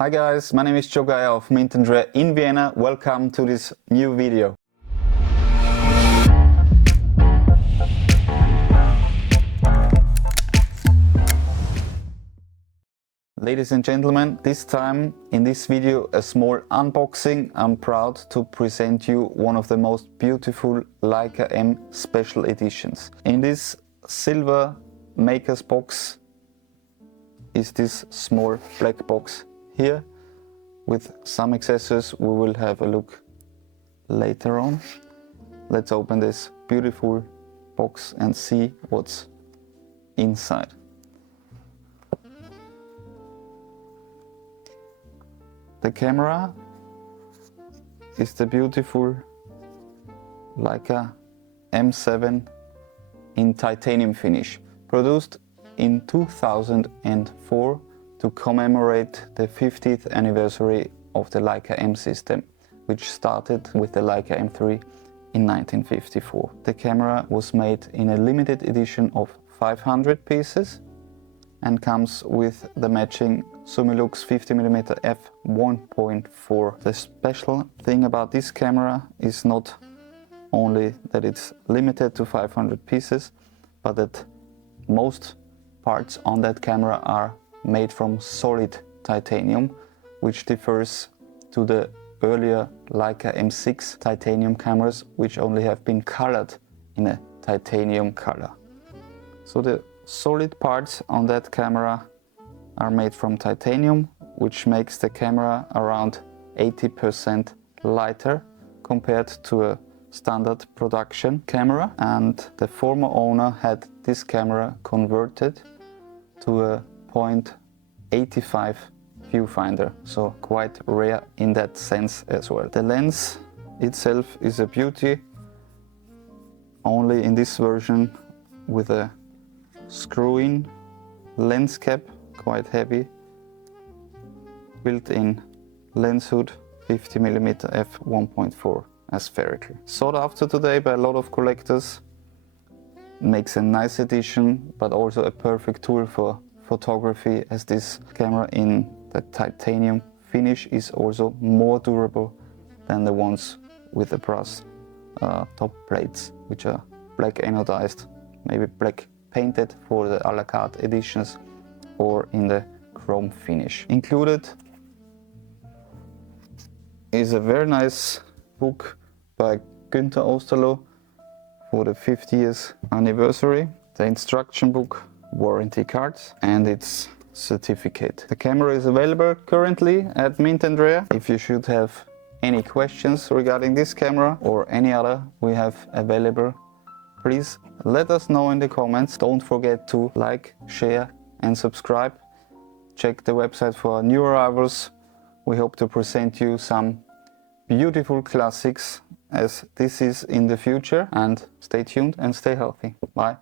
Hi guys, my name is Geier of Geier in Vienna. Welcome to this new video. Ladies and gentlemen, this time in this video a small unboxing. I'm proud to present you one of the most beautiful Leica M special editions. In this silver maker's box is this small black box here with some accessories. We will have a look later on. Let's open this beautiful box and see what's inside. The camera is the beautiful Leica M7 in titanium finish, produced in 2004 to commemorate the 50th anniversary of the Leica M system, which started with the Leica M3 in 1954. The camera was made in a limited edition of 500 pieces and comes with the matching Summilux 50mm f1.4. The special thing about this camera is not only that it's limited to 500 pieces, but that most parts on that camera are made from solid titanium, which differs to the earlier Leica M6 titanium cameras, which only have been colored in a titanium color. So the solid parts on that camera are made from titanium, which makes the camera around 80% lighter compared to a standard production camera. And the former owner had this camera converted to a 0.85 viewfinder, so quite rare in that sense as well. The lens itself is a beauty, only in this version with a screw-in lens cap, quite heavy, built-in lens hood, 50mm f1.4 aspherical. Sought after today by a lot of collectors, makes a nice addition, but also a perfect tool for photography, as this camera in the titanium finish is also more durable than the ones with the brass top plates, which are black anodized, maybe black painted for the a la carte editions, or in the chrome finish. Included is a very nice book by Günther Osterloh for the 50 years anniversary, the instruction book, warranty cards and its certificate. The camera is available currently at Geier. If you should have any questions regarding this camera or any other we have available, please let us know in the comments. Don't forget to like, share and subscribe. Check the website for new arrivals. We hope to present you some beautiful classics as this is in the future, and stay tuned and stay healthy. Bye.